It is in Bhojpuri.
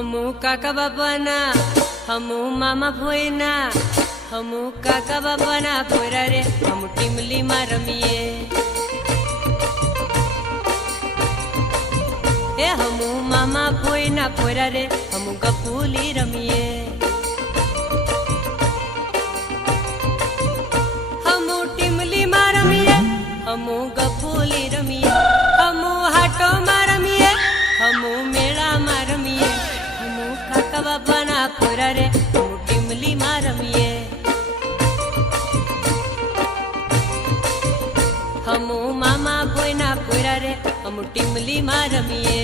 हमू काका बाबाना हमू मामा भोयना हमू काका बाबाना भोयरा रे हम टीमली में रमीए ए हमू मामा भोयना भोयरा रे हम गपूली रमीए हमू टीमली में रमीए हमू गपूली रमीए हमू हाटो में रमीए हमू मेला में रमीए हमू काका बाबाना भोयरा रे हम टीमली में रमीए हमू मामा भोयना भोयरा रे हम टीमली में रमीए।